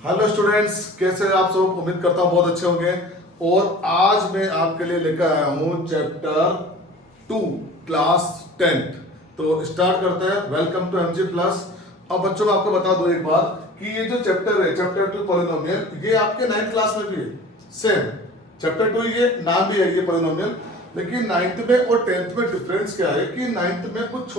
Hello students, कैसे हैं आप सब। उम्मीद करता हूँ बहुत अच्छे होंगे। और आज मैं आपके लिए लेकर आया हूँ चैप्टर 2 क्लास 10th। तो स्टार्ट करते हैं। Welcome to MG plus. अब बच्चों मैं आपको बता दूं एक बार कि ये जो चैप्टर है चैप्टर 2 पॉलिनोमियल, ये आपके 9th क्लास में भी है सेम चैप्टर 2। ये नाम भी है ये पॉलिनोमियल, लेकिन 9th में और 10th में डिफरेंस क्या है कि 9th में कुछ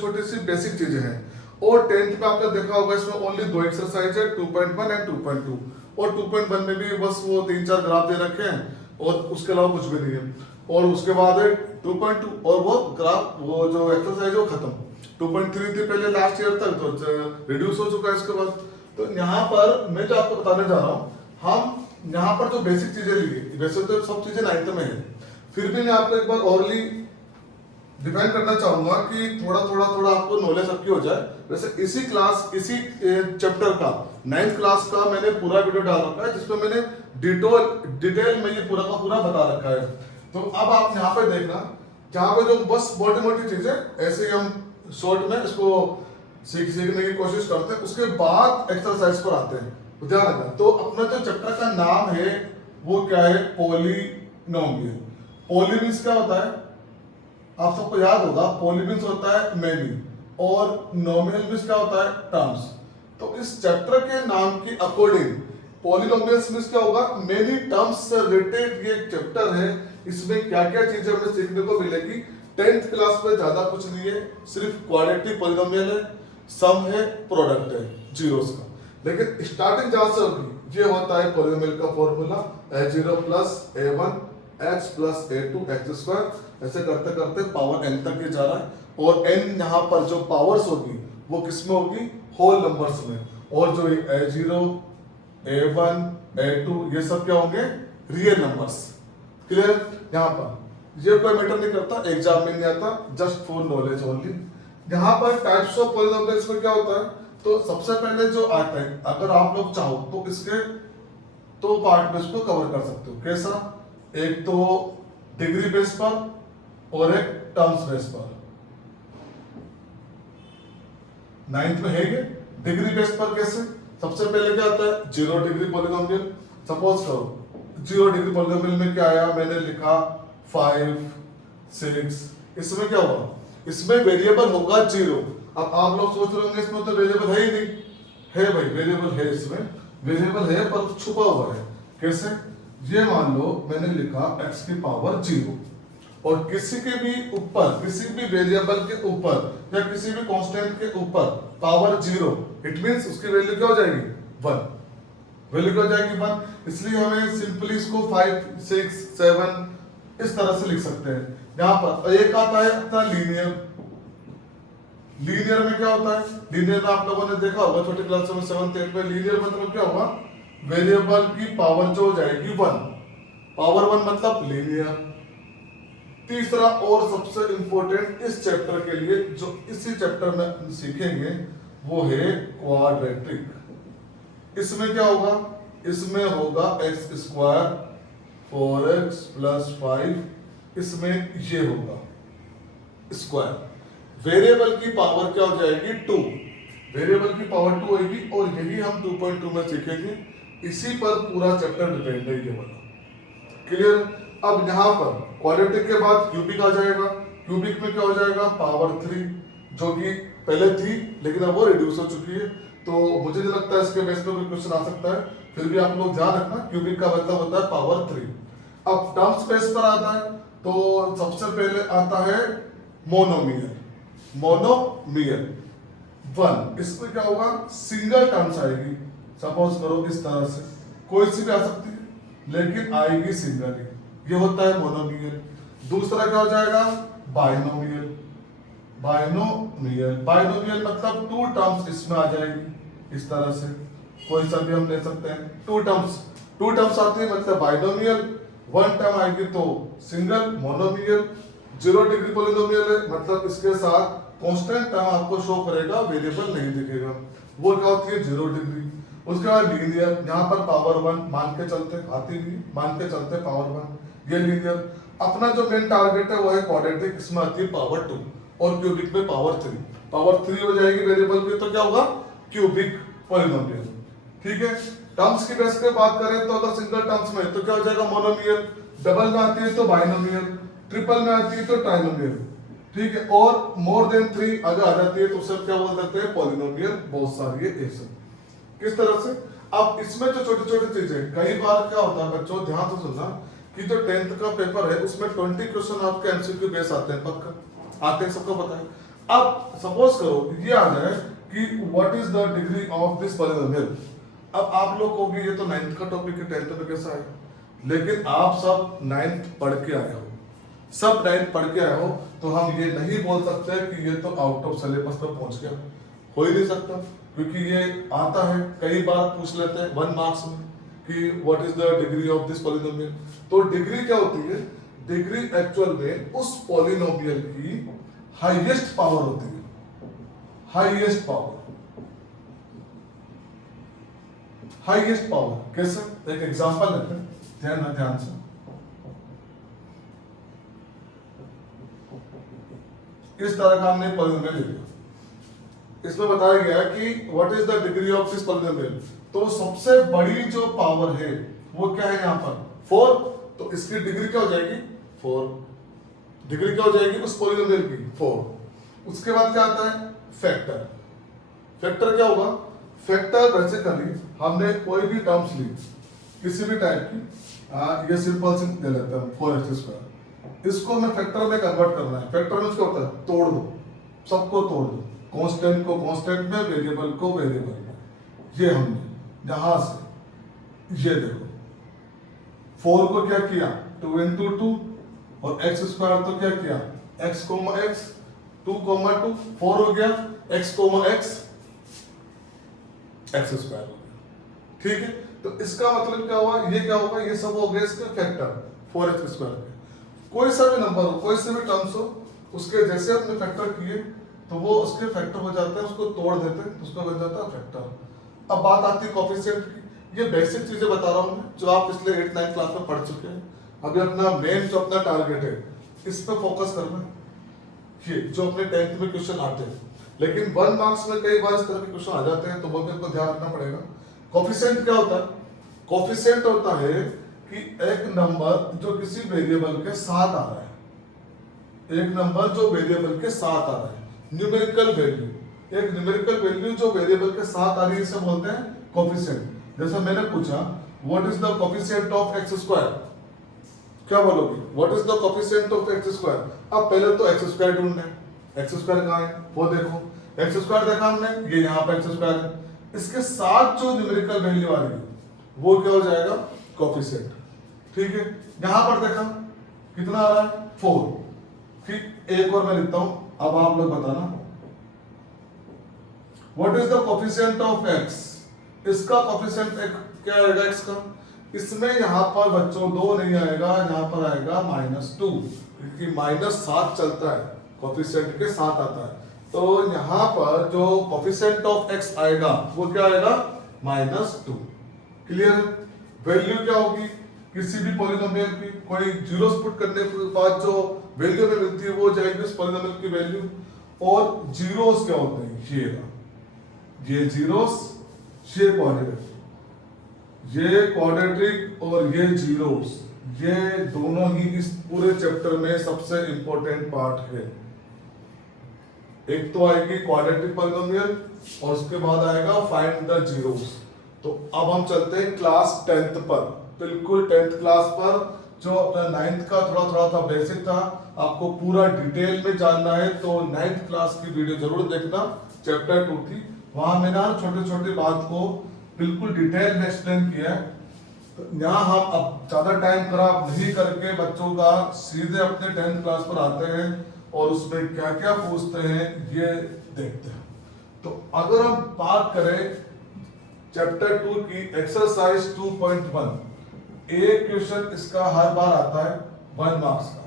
छोटी सी बेसिक चीजें हैं और 10th में आपने देखा होगा इसमें ओनली दो एक्सरसाइज है 2.1 एंड 2.2। और 2.1 में भी बस वो 3-4 ग्राफ दे रखे हैं और उसके अलावा कुछ भी नहीं है। और उसके बाद है 2.2 और वो ग्राफ वो जो एक्सरसाइज है वो खत्म। 2.3 थी पहले लास्ट ईयर तक, तो रिड्यूस हो चुका है इसके बाद। तो यहाँ पर मैं जो आपको बताने जा रहा हूँ, हम यहाँ पर जो बेसिक चीजें ली, वैसे तो सब चीजें 9th में है, फिर भी मैं आपको एक बार ओरली डिफाइन करना चाहूंगा कि थोड़ा आपको नॉलेज सबकी हो जाए। वैसे इसी चैप्टर का 9th क्लास का मैंने पूरा वीडियो डाल रखा है जिसमें मैंने डिटेल में ये पूरा का पूरा बता रखा है। तो अब आप यहाँ पे देखना, जहाँ पे जो बस मोटी चीजें ऐसे ही हम शॉर्ट में इसको सीखने की कोशिश करते हैं, उसके बाद एक्सरसाइज पर आते हैं। तो ध्यान रखना। तो अपना जो चैप्टर का नाम है वो क्या है, पॉलिनोमियल। पॉली मींस क्या होता है, आप सबको याद होगा, पॉली मींस होता है मेनी और नोमिनल मींस क्या होता है, टर्म्स। तो इस चैप्टर के नाम के अकॉर्डिंग पॉलिनोमियल्स मींस क्या होगा, मेनी टर्म्स से रिलेटेड ये चैप्टर है। इसमें क्या क्या चीजें हमें सीखने को मिलेगी। 10th क्लास में ज्यादा कुछ नहीं है, सिर्फ क्वाड्रेटिक पॉलिनोमियल है, सम है, प्रोडक्ट है जीरोस का। लेकिन स्टार्टिंग जहां से होगी ये होता है पॉलिनोमियल का formula a0 plus a1 x plus a2 x square. ऐसे करते करते पावर n तक ये जा रहा है और n यहाँ पर जो पावर्स होगी वो किस में होगी, होल नंबर्स में। और जो a0 a1 a2 ये सब क्या होंगे, रियल नंबर्स। क्लियर। यहाँ पर ये कोई मैटर नहीं करता, एग्जाम में नहीं आता, जस्ट फॉर नॉलेज ओनली। यहाँ पर टाइप्स ऑफ पॉलिनोमियल्स में क्या होता है, तो सबसे पहले जो आता है, अगर आप लोग चाहो तो इसके दो पार्ट में इसको कवर कर सकते हो। कैसा, एक तो डिग्री बेस पर और एक टर्म्स बेस पर। 9th में है ये डिग्री बेस पर। कैसे, सबसे पहले क्या आता है, 0 डिग्री पॉलिनोमियल। सपोज करो 0 डिग्री पॉलिनोमियल में क्या आया, मैंने लिखा 5 6। इसमें क्या होगा, इसमें वेरिएबल होगा 0। अब आप लोग सोच रहे होंगे इसमें तो वेरिएबल है ही नहीं। है भाई, वेरिएबल है, इसमें वेरिएबल है पर छुपा हुआ है। कैसे, ये मान लो मैंने लिखा x की पावर 0 और किसी के भी ऊपर, किसी भी वेरिएबल के ऊपर या किसी भी कांस्टेंट के ऊपर पावर 0, इट मींस उसकी वैल्यू क्या हो जाएगी, 1। वैल्यू क्या हो जाएगी, 1। इसलिए हमें सिंपली इसको 5 6 7 इस तरह से लिख सकते हैं। यहाँ पर एक आता है अपना लीनियर। लीनियर में क्या होता है, लीनियर में आप लोगों ने देखा होगा छोटे क्लास में 7th 8th में, लीनियर मतलब क्या होगा, वेरिएबल की पावर जो हो जाएगी 1। पावर 1 मतलब लीनियर। तीसरा और सबसे इंपॉर्टेंट इस चैप्टर के लिए जो इसी चैप्टर में सीखेंगे वो है क्वाड्रेटिक। इसमें क्या होगा, इसमें होगा x स्क्वायर 4x प्लस 5। इसमें ये होगा स्क्वायर। वेरिएबल की पावर क्या हो जाएगी, 2। वेरिएबल की पावर 2 होगी और यही हम 2.2 में सीखेंगे। इसी पर पूरा चैप्टर डिपेंड है ये वाला। क्लियर। अब यहाँ पर क्वाड्रेटिक के बाद क्यूबिक आ जाएगा। क्यूबिक में क्या हो जाएगा, पावर 3, जो कि पहले थी लेकिन अब वो रिड्यूस हो चुकी है। तो मुझे नहीं लगता इसके बेस पे कोई क्वेश्चन आ सकता है, फिर भी आप लोग ध्यान रखना क्यूबिक का मतलब होता है पावर 3। अब टर्म्स बेस पर आता है तो सबसे पहले आता है मोनोमियल। मोनोमियल 1, इसमें क्या होगा, सिंगल टर्म्स आएगी। सपोज करो इस तरह से, कोई सी भी आ सकती है लेकिन आएगी सिंगल ही, ये होता है मोनोमियल। दूसरा क्या हो जाएगा, बाइनोमियल। बाइनोमियल मतलब 2 टर्म्स इसमें आ जाएगी इस तरह से, कोई सा भी हम ले सकते हैं। 2 टर्म्स आती है मतलब बाइनोमियल। 1 टर्म आएगी तो सिंगल, मोनोमियल। 0 डिग्री पॉलिनोमियल है मतलब इसके साथ कांस्टेंट टर्म आपको शो करेगा, वेरिएबल नहीं दिखेगा, वो क्या होती है 0 डिग्री। उसके बाद लीनियर, यहाँ पर पावर 1 मान के चलते, आती नहीं मान के चलते पावर 1, ये लीनियर। अपना जो मेन टारगेट है वो है क्वाड्रेटिक, इसमें आती है पावर 2 और क्यूबिक में पावर 3। पावर 3 हो जाएगी वेरिएबल की तो क्या होगा, क्यूबिक पॉलिनोमियल। ठीक है। टर्म्स की बेस पे बात करें तो अगर सिंगल टर्म्स में तो क्या हो जाएगा मोनोमियल, डबल में आती है तो बाइनोमियल, ट्रिपल में आती है तो ट्राइनोमियल, ठीक है। और मोर देन 3 अगर आ जाती है तो उसे क्या बोल सकते हैं पॉलिनोमियल, बहुत सारी है ऐसे। किस तरह से, अब इसमें जो छोटी छोटी चीजें, कई बार क्या होता है बच्चों ध्यान से सुनना कि जो 10th का पेपर है उसमें 20 क्वेश्चन आपके एमसीक्यू बेस आते हैं, पक्का आते हैं, सबको पता है। अब सपोज करो ये आ जाए कि what is the degree of this polynomial. अब आप लोग कहोगे ये तो 9th का टॉपिक है, 10th में कैसा है, लेकिन आप सब 9th पढ़ के आए हो, सब 9th पढ़ के आए हो, तो हम ये नहीं बोल सकते कि ये तो आउट ऑफ सिलेबस पर पहुंच गया, हो ही नहीं सकता, क्योंकि ये आता है कई बार पूछ लेते हैं 1 मार्क्स में कि what is the degree of this polynomial. तो डिग्री क्या होती है, डिग्री एक्चुअल में उस पॉलिनोमियल की हाईएस्ट पावर होती है, हाईएस्ट पावर, हाईएस्ट पावर। कैसे, एक एग्जांपल लेते हैं, ध्यान से। इस तरह का हमने पॉलिनोमियल ले लिया, इसमें बताया गया कि what is the degree of this polynomial, तो सबसे बड़ी जो पावर है वो क्या है यहाँ पर 4, तो इसकी डिग्री क्या हो जाएगी 4, डिग्री क्या हो जाएगी उस पॉलिनोमियल की 4। उसके बाद क्या आता है फैक्टर। फैक्टर क्या होगा, फैक्टर बेसिकली हमने कोई भी टर्म्स ली किसी भी टाइप की, ये सिंपल से ले लेते हैं 4x², इसको मैं फैक्टर में कन्वर्ट करना है। फैक्टर में क्या होता है, तोड़ दो, सबको तोड़ दो, कांस्टेंट को कांस्टेंट में, वेरिएबल को वेरिएबल में। ये हमने यहां से ये देखो 4 को क्या किया 2 into 2 और x² तो क्या किया x, x 2, 2 4 हो गया x, x x² हो गया, ठीक है। तो इसका मतलब क्या हुआ, ये क्या होगा, ये सब हो गए इसके फैक्टर 4x² के। कोई सा भी नंबर हो, कोई से भी टर्म्स हो, उसके जैसे हमने फैक्टर किए तो वो उसके फैक्टर हो जाते हैं, उसको तोड़ देते हैं तो उसका बन जाता है फैक्टर। अब बात आती है कोफिशिएंट की। ये बेसिक चीजें बता रहा हूं मैं जो आप पिछले 8th 9th क्लास में पढ़ चुके हैं। अभी अपना मेन जो अपना टारगेट है इस पे फोकस करना है, ये जो अपने 10th में क्वेश्चन आते हैं, लेकिन 1 मार्क्स में कई बार इस तरह के क्वेश्चन आ जाते हैं, तो वो भी आपको ध्यान रखना पड़ेगा। कोफिशिएंट क्या होता है, कोफिशिएंट होता है कि एक नंबर जो किसी वेरिएबल के साथ आ रहा है, एक नंबर जो वेरिएबल के साथ आ रहा है, न्यूमेरिकल वैल्यू, एक न्यूमेरिकल वैल्यू जो वेरिएबल के साथ आ रही है, इसे बोलते हैं कोफिशिएंट। जैसे मैंने पूछा what is the coefficient of x², क्या बोलोगे what is the coefficient of x²। अब पहले तो x² ढूंढना है, x² कहां है वो देखो, x² देखा हमने, ये यहाँ पे x² है, इसके साथ जो न्यूमेरिकल वैल्यू आ रही है वो क्या हो जाएगा कोफिशिएंट, ठीक है। यहां पर देखा कितना आ रहा है 4, ठीक। एक और मैं लिखता हूं, अब आप लोग बताना what is the coefficient of x। इसका कोफिशिएंट क्या आएगा x का, इसमें यहां पर बच्चों 2 नहीं आएगा, यहां पर आएगा -2, क्योंकि -7 चलता है, कोफिशिएंट के साथ आता है। तो यहां पर जो कोफिशिएंट ऑफ x आएगा वो क्या आएगा -2। क्लियर। वैल्यू क्या होगी किसी भी पॉलिनोमियल की, कोई जीरोस पुट करने के बाद जो वैल्यू में मिलती है वो जाएगी उस पॉलिनोमियल की वैल्यू। और जीरोस क्या होते हैं, ये जीरोस, ये क्वाड्रेटिक, ये क्वाड्रेटिक और ये जीरोस, ये दोनों ही इस पूरे चैप्टर में सबसे इंपॉर्टेंट पार्ट है। एक तो आएगी क्वाड्रेटिक पॉलिनोमियल और उसके बाद आएगा फाइंड द जीरोस। तो अब हम चलते हैं क्लास 10th पर, बिल्कुल 10th क्लास पर। जो अपना 9th का थोड़ा सा बेसिक था, आपको पूरा डिटेल में जानना है तो 9th क्लास की वीडियो जरूर देखना, चैप्टर 2 थी, वहां मैंने छोटे छोटे बात को बिल्कुल डिटेल में एक्सप्लेन किया है। तो यहाँ हम अब ज्यादा टाइम खराब नहीं करके बच्चों का सीधे अपने 10th क्लास पर आते हैं और उसमें क्या क्या पूछते हैं ये देखते हैं। तो अगर हम बात करें चैप्टर 2 की एक्सरसाइज 2.1, एक क्वेश्चन इसका हर बार आता है 1 मार्क्स का,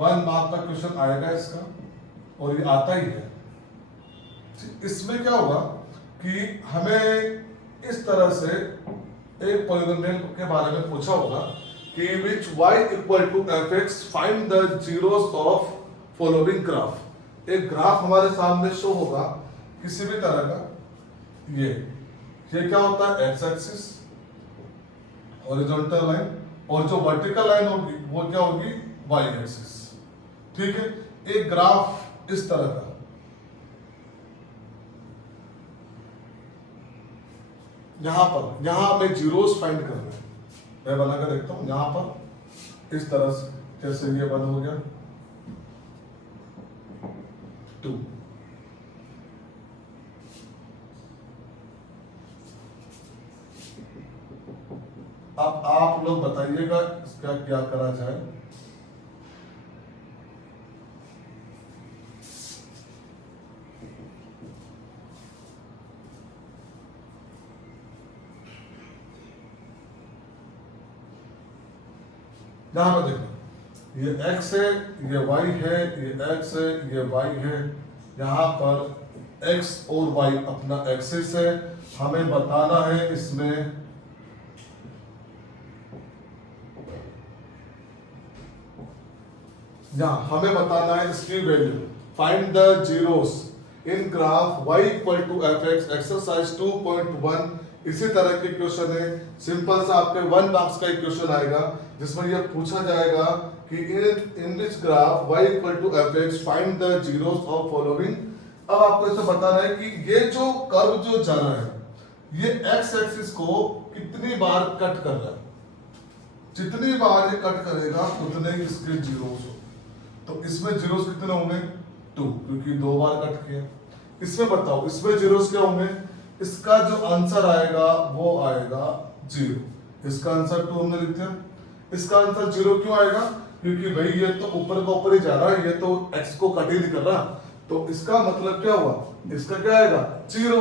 1 मार्क का क्वेश्चन आएगा इसका, और ये आता ही है। इसमें क्या होगा कि हमें इस तरह से एक पॉलिनोमियल के बारे में पूछा होगा कि which y equal to fx find the zeros of following graph. एक ग्राफ हमारे सामने शो होगा किसी भी तरह का, ये ये क्या होता है एक्स एक्सिस हॉरिजॉन्टल लाइन, और जो वर्टिकल लाइन होगी वो क्या होगी वाई एक्सिस। ठीक है, एक ग्राफ इस तरह का, यहां हमें जीरोस फाइंड करना है। मैं बना कर देखता हूं, यहां पर इस तरह से, जैसे ये 1 हो गया 2, अब आप लोग बताइएगा इसका क्या करा जाए। यहां पर देखो, ये x है, ये y है, ये x है, ये y है। यहाँ पर x और y अपना एक्सिस है। हमें बताना है इसमें हमें बताना है इसकी value. Find the zeros in graph y equal to F X, exercise 2.1। इसी तरह के क्वेश्चन है, सिंपल सा आपके 1 मार्क्स का एक क्वेश्चन आएगा जिसमें यह पूछा जाएगा कि in this graph y equal to F X find the zeros of following. अब आपको इसे बताना है कि ये जो कर्व जो जा रहा है ये x एक्सिस को कितनी बार कट कर रहा है। जितनी बार ये कट करेगा उतने इसके जीरोस हो। तो इसमें जीरोस कितने होंगे 2, क्योंकि 2 बार कट किया। इसमें बताओ इसमें जीरोस क्या होंगे। इसका जो आंसर आएगा वो आएगा 0। इसका आंसर 2 हमने लिख दिया। इसका आंसर 0 क्यों आएगा, क्योंकि भाई ये तो ऊपर का ऊपर ही जा रहा है, ये तो x को कट ही नहीं कर रहा। तो इसका मतलब क्या हुआ, इसका क्या आएगा 0।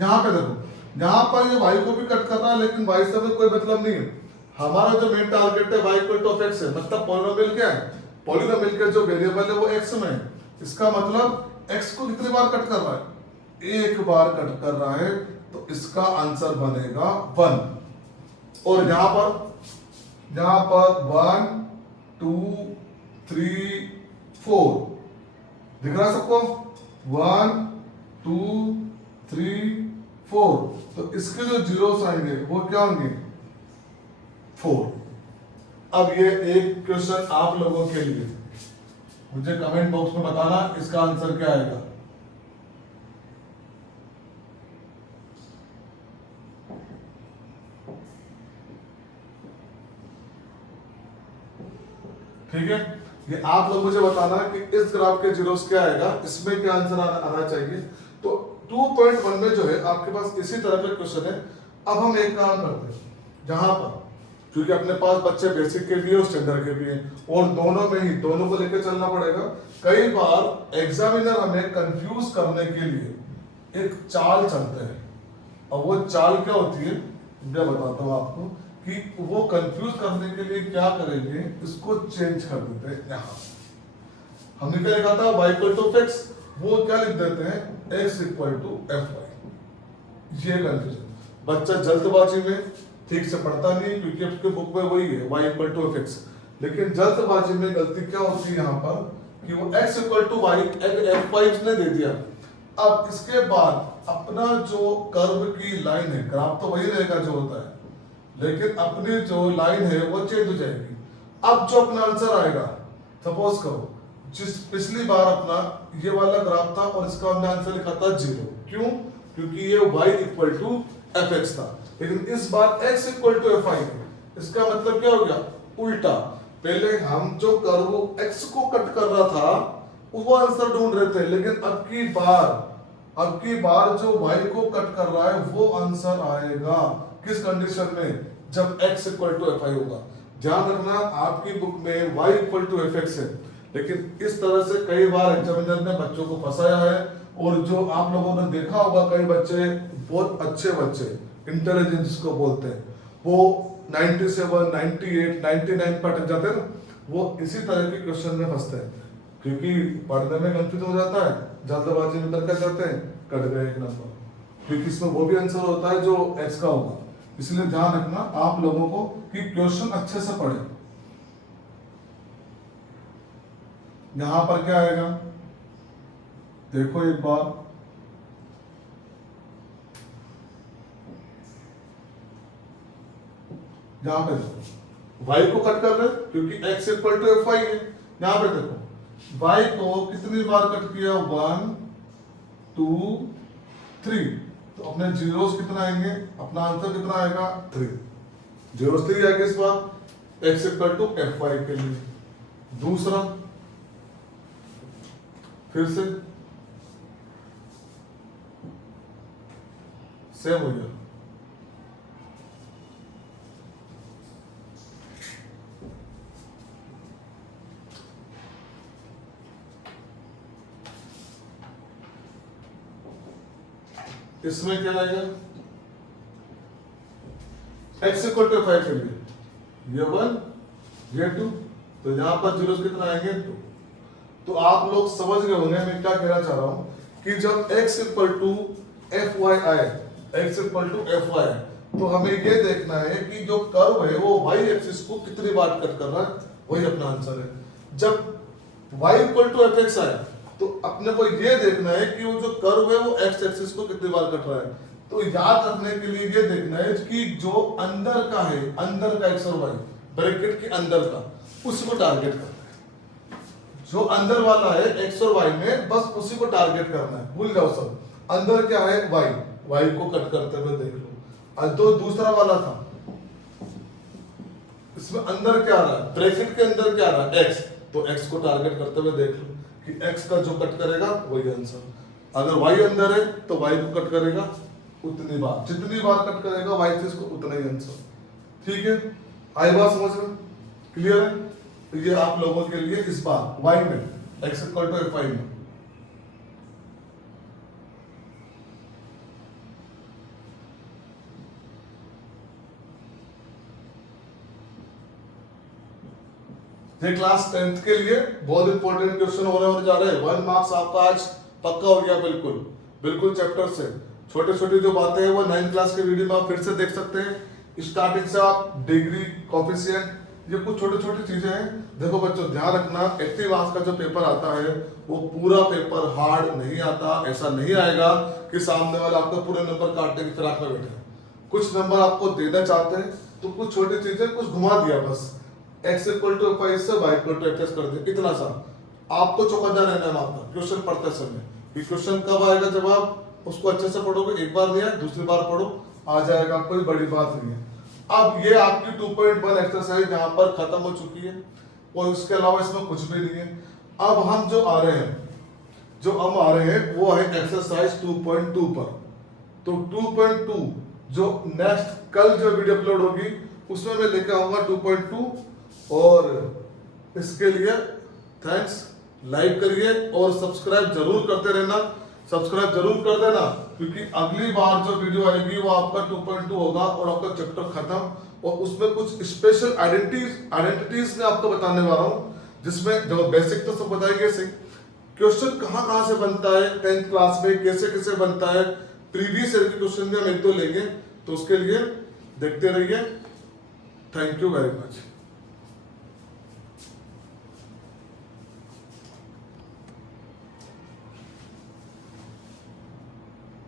यहाँ पे देखो, यहाँ पर ये y को भी कट कर रहा है लेकिन y से हमें कोई मतलब नहीं है। हमारा जो मेन टारगेट है y इक्वल टू x है, मतलब पॉलिनोमियल क्या है, पॉलिनोमियल का जो वेरिएबल है वो x में है। इसका मतलब x को कितनी बार कट कर रहा है, 1 बार कट कर रहा है। तो इसका आंसर बनेगा 1। और यहां पर 1 2 3 4 दिख रहा है सबको, 1 2 3 4। तो इसके जो जीरोस आएंगे वो क्या होंगे 4। अब ये एक क्वेश्चन आप लोगों के लिए, मुझे कमेंट बॉक्स में बताना इसका आंसर क्या आएगा। ठीक है, ये आप लोग मुझे बताना कि इस ग्राफ के जीरोस क्या आएगा, इसमें क्या आंसर आना चाहिए। तो 2.1 में जो है आपके पास इसी तरह का क्वेश्चन है। अब हम एक काम करते हैं, जहां पर क्योंकि अपने पास बच्चे बेसिक के भी है और स्टैंडर्ड के भी हैं, और दोनों में ही दोनों को लेकर चलना पड़ेगा। कई बार एग्जामिनर हमें कंफ्यूज करने के लिए एक चाल चलते हैं, और वो चाल क्या होती है मैं बताता हूँ आपको कि वो कंफ्यूज करने के लिए क्या करेंगे, इसको चेंज कर देते हैं। यहाँ हमने क्या लिखा था y इक्वल टू x, वो क्या लिख देते हैं x equal to F Y. ये कंफ्यूजन, बच्चा जल्दबाजी में ठीक से पढ़ता नहीं, क्योंकि उसके बुक में वही है y इक्वल टू x। लेकिन जल्दबाजी में गलती क्या होती है यहाँ पर कि वो x equal to Y F Y उसने दे दिया। अब इसके बाद अपना जो कर्व की लाइन है, ग्राफ तो वही रहेगा जो होता है, लेकिन अपनी जो लाइन है वो चेंज हो जाएगी। अब जो अपना आंसर आएगा, सपोज करो जिस पिछली बार अपना ये वाला ग्राफ था और इसका हमने आंसर लिखा था 0, क्यों, क्योंकि ये y equal to F X था। लेकिन इस बार x इक्वल टू एफ आई है। इसका मतलब क्या हो गया, उल्टा। पहले हम जो कर्व x को कट कर रहा था वो आंसर ढूंढ रहे थे, लेकिन अब की बार जो y को कट कर रहा है वो आंसर आएगा किस कंडीशन में, जब x इक्वल टू एफ आई होगा। ध्यान रखना आपकी बुक में y equal to F X है, लेकिन इस तरह से कई बार एग्जामिनर ने बच्चों को फंसाया है। और जो आप लोगों ने देखा होगा कई बच्चे, बहुत अच्छे बच्चे, इंटेलिजेंस जिसको बोलते हैं, वो 97, 98, 99 पर अटक जाते हैं ना, वो इसी तरह के क्वेश्चन में फंसते हैं, क्योंकि पढ़ने में कंफ्यूज हो जाता है, जल्दबाजी में करके जाते हैं, कट गए एक नंबर, क्योंकि इसमें वो भी आंसर होता है जो एक्स का होगा। इसलिए ध्यान रखना आप लोगों को कि क्वेश्चन अच्छे से पढ़े। यहां पर क्या आएगा देखो एक बार, यहाँ पे देखो y को कट कर रहे हैं क्योंकि x equal to F Y है। यहाँ पे देखो y को कितनी बार कट किया, 1 2 3, तो अपने जीरोस कितना आएंगे, अपना आंसर कितना आएगा 3, जीरोस 3 आएगा इस बार x equal to F Y के लिए। दूसरा फिर से सेम हो गया, इसमें क्या आएगा, x इक्वल टू 5 के लिए ये 1 ये 2, तो यहां पर जीरो कितना आएंगे 2। तो आप लोग समझ गए होंगे मैं क्या कहना चाह रहा हूं कि जब x equal to F Y आए, x equal to F Y, तो हमें ये देखना है कि जो कर्व है वो y एक्सिस को कितनी बार कट कर रहा है, वही अपना आंसर है। जब y equal to F X आए तो अपने को ये देखना है कि वो जो कर्व है वो x एक्सिस को कितनी बार कट रहा है। तो याद रखने के लिए ये देखना है कि जो अंदर का है, अंदर का x और y ब्रैकेट के अंदर का, उसी को टारगेट करना है। जो अंदर वाला है x और y में, बस उसी को टारगेट करना है, भूल जाओ सब। अंदर क्या है y को कट करते हुए देख लो। और जो दूसरा वाला था इसमें अंदर क्या आ रहा है, ब्रैकेट के अंदर क्या आ रहा है x, तो x को टारगेट करते हुए देख लो कि x का जो कट करेगा वही आंसर। अगर y अंदर है तो y को कट करेगा उतनी बार, जितनी बार कट करेगा y से इसको उतना ही आंसर। ठीक है, आई बात समझ में, क्लियर है? तो ये आप लोगों के लिए इस बार y में x equal to F Y में ये क्लास 10th के लिए बहुत इंपॉर्टेंट क्वेश्चन होने जा रहे हैं। 1 मार्क्स आपका आज पक्का हो गया, बिल्कुल बिल्कुल चैप्टर से। छोटे छोटे जो बातें हैं वो 9th क्लास के वीडियो में आप फिर से देख सकते हैं। स्टार्टिंग से आप डिग्री, कोफिशिएंट, ये कुछ छोटी छोटी चीजें हैं। देखो बच्चों ध्यान रखना, 80 मार्क्स का जो पेपर आता है वो पूरा पेपर हार्ड नहीं आता। ऐसा नहीं आएगा कि सामने वाला आपको पूरे नंबर काटने की फिराक में बैठे। कुछ नंबर आपको देना चाहते हैं तो कुछ छोटी चीजें कुछ घुमा दिया, बस x इक्वल टू 5 से y इक्वल टू x कर दिया, इतना सा। आपको चौकन्ना रहना है आपका क्वेश्चन पढ़ते समय कि क्वेश्चन कब आएगा, जब आप उसको अच्छे से पढ़ोगे। एक बार नहीं है, दूसरी बार पढ़ो, आ जाएगा, कोई बड़ी बात नहीं है। अब ये आपकी 2.1 एक्सरसाइज यहाँ पर खत्म हो चुकी है और इसके अलावा इसमें कुछ भी नहीं है। अब हम जो आ रहे हैं वो है एक्सरसाइज 2.2 पर। तो 2.2 जो नेक्स्ट कल जो वीडियो अपलोड होगी उसमें मैं लेकर आऊंगा 2.2। और इसके लिए थैंक्स, लाइक करिए और सब्सक्राइब जरूर करते रहना, सब्सक्राइब जरूर कर देना, क्योंकि अगली बार जो वीडियो आएगी वो आपका 2.2 होगा और आपका चैप्टर खत्म। और उसमें कुछ स्पेशल आइडेंटिटीज में आपको बताने वाला हूँ, जिसमें जो बेसिक तो सब बताएंगे, क्वेश्चन कहाँ से बनता है 10th क्लास में, कैसे कैसे बनता है, प्रीवियस ईयर के क्वेश्चन भी हम 1-2 लेंगे। तो उसके लिए देखते रहिए। Thank you very much.